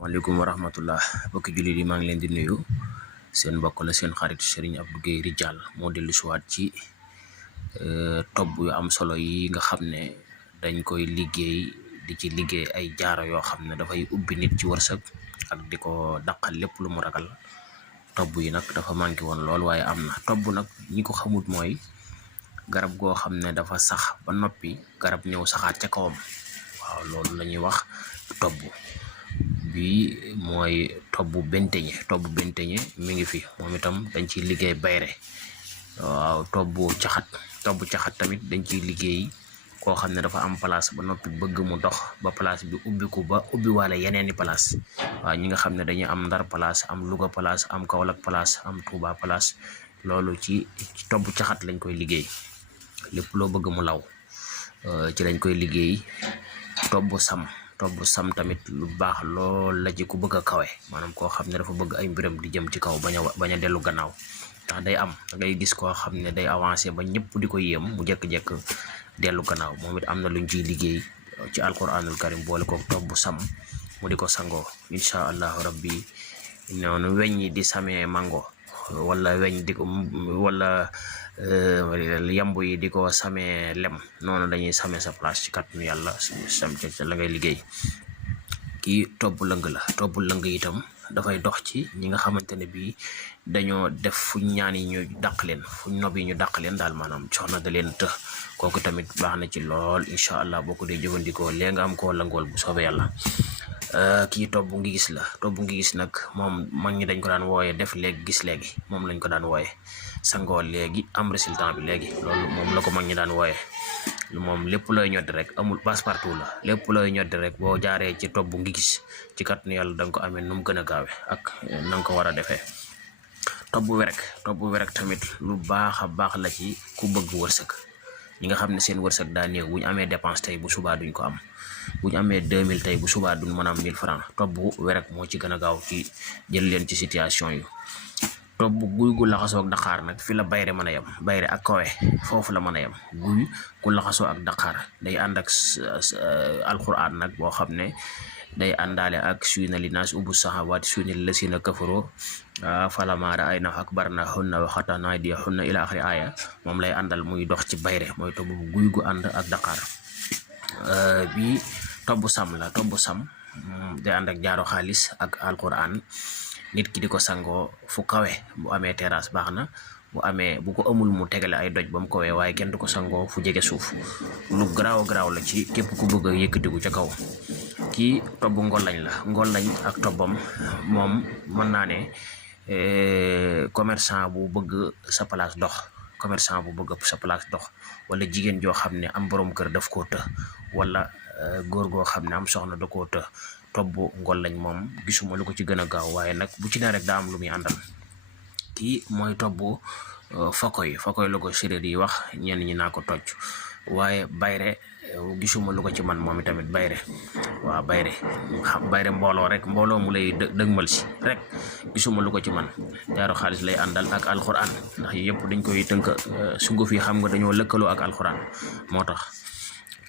Waalaikum warahmatullah bokki jullit yi maa ngi leen di nuyu seen mbokk la seen xarit Serigne Abdou Guèye Ridial moo dellu si waat ci tobb yu am solo yi nga xam ne dañ koy liggéey di ci liggéey ay jaaro yoo xam ne dafay ubbi nit ci wërsëg ak di ko daqal lépp lu mu ragal. Tobb yi nag dafa manqué woon lool waaye am na tobb nag ñi ko xamut mooy garab goo xam ne dafa sax ba noppi garab ñëw saxaat ca kawam. waaw loolu la ñuy wax tobb bi mooy tobb benteñe mi ngi fi moom itam dañ ciy liggéey bayre. waaw tobb caxat tamit dañ ciy liggéey koo xam ne dafa am place ba noppi bëgg mu dox ba place bi ubbiku ba ubbi waale yeneeni place. waaw ñi nga xam ne dañuy am Ndar place, am Louga place, am Kaolack place, am Touba place, loolu ci tobb caxat lañ koy liggéey. lépp loo bëgg mu law ci lañ koy liggéey. tobb sam tamit lu baax lool la ci ku bëgg a kawe, maanaam koo xam ne dafa bëgg ay mbiram di jëm ci kaw bañ a dellu gannaaw. ndax day am da ngay gis koo xam ne day avancé ba ñëpp di ko yéem mu jekk-jekk dellu gannaaw. moom it am na luñ ciy liggéey ci alquranul karim boole ko tobb sam mu di ko sangoo incha allahu rabbi. noonu weñ yi di samee mango wala weñ di ko wala yamb yi di ko samee lem, noonu dañuy samee sa place ci kàttanu yàlla sam ca la ngay liggéey. kii tobb lëng la. tobb lëng itam dafay dox ci ñi nga xamante ne bii dañoo def fuñ ñaan yi ñu dàq leen, fuñ nob yi ñu dàq leen daal, maanaam soxna da leen të. kooku tamit baax na ci lool incha allah boo ko dee jëfandikoo léegi nga am koo langool bu soobee yàlla. kii tobb ngi gis la. tobb ngi gis nag moom mag ñi dañ ko daan wooye def léegi gis léegi, moom lañ ko daan wooye sangoo léegi am résultat bi léegi, loolu moom la ko mag ñi daan wooye. moom lépp looy ñoddi rek amul passe partout la, lépp looy ñoddi rek boo jaaree ci tobb ngi gis ci kàttanu yàlla da nga ko amee nu mu gën a gaawe ak na nga ko war a defee. tobb werek tamit lu baax a baax la ci ku bëgg wërsëg. ñi nga xam ne seen wërsëg daa néew, bu ñu amee dépense tey bu subaa duñ ko am, bu ñu amee 2000 tey bu subaa duñ mën a am 1000 francs. tobb werek moo ci gën a gaaw ci jël leen ci situation yu. tobb guy gu laxasoo ak daqaar nag fi la bayre mën a yem, bayre ak kawe foofu la mën a yem. guy ku laxasoo ak daqaar day ànd ak alquran nag boo xam ne day àndaale ak suyna li naas ubu saxawaati suyna li lasina kafaroo falamaara ay na akbar na xunna waxatana di xunna ila axri aaya. moom lay àndal muy dox ci bayre, mooy tobb guy gu ànd ak daqaar. bi tobb sam la. tobb sam day ànd ak jaaro xaalis ak alquran. nit ki di ko sangoo fu kawe, bu amee terrasse baax na, bu ko amul mu tegale ay doj ba mu kawee, waaye kenn du ko sangoo fu jege suuf. lu garaaw la ci képp ku bëgg a yëkkatiku ca kaw. kii tobb ngolañ la. ngolañ ak tobbam moom mën naa ne commerçant bu bëgg sa place dox, wala jigéen joo xam ne am borom kër daf koo të, wala góor goo xam ne am soxna da koo të. tobb ngolañ moom gisuma lu ko ci gën a gaaw, waaye nag bu ci ne rek daa am lu muy àndal. kii mooy tobb fakoy la ko séréer yi wax, ñenn ñi naa ko toj, waaye bayre gisuma lu ko ci man moom itamit bayre. waaw bayre mbooloo mu lay dëgmal si rek gisuma lu ko ci man. jaaro xaalis lay àndal ak alxuraan, ndax yëpp dañ koy tënk sunguf yi xam nga dañoo lëkkaloo ak alxuraan moo tax.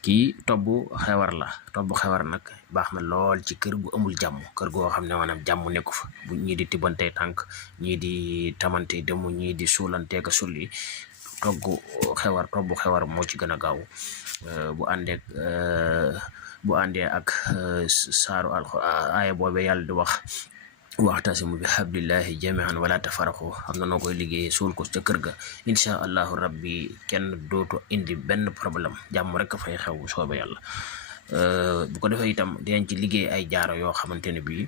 kii tobb xewar la. tobb xewar nag baax na lool ci kër gu amul jàmm, kër goo xam ne maanaam jàmm nekku fa, bu ñii di tibbante tànk, ñii di tamante demu, ñii di suulanteeka sulli. tobb xewar moo ci gën a gaaw. bu àndee ak saaru aaya boobe yàlla di wax waxtasimu bi hablillahi jami'an wala tafarraqu. xam na noo koy liggéeyee suul ko ca kër ga incha allahu rabbi kenn dootu indi benn problème, jàmm rek fay xew bu soobee yàlla. bu ko defee itam dinañ ci liggéey ay jaaro yoo xamante ne bii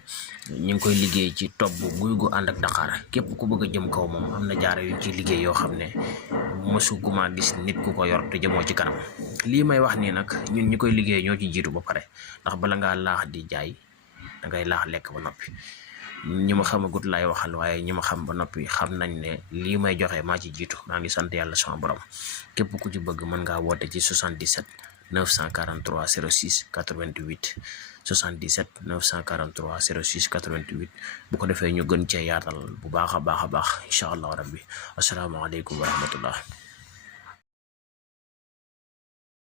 ñu ngi koy liggéey ci tobb guy gu ànd ak daqaar. képp ku bëgg a jëm kaw moom am na jaaro yu ci liggéey yoo xam ne mësuguma gis nit ku ko yor te jëmoo ci kanam. lii may wax nii nag ñun ñi koy liggéey ñoo ci jiitu ba pare, ndax bala ngaa laax di jaay da ngay laax lekk ba noppi. ñi ma xamagut laay waxal, waaye ñi ma xam ba noppi xam nañ ne lii may joxe maa ci jiitu. maa ngi sant yàlla sama borom. képp ku ci bëgg mën ngaa woote ci 77 943 06 88 77 943 06 88 bu ko defee ñu gën cee yaatal bu baax a baax incha allah rabbi. asalaamaaleykum wa rahmatullah.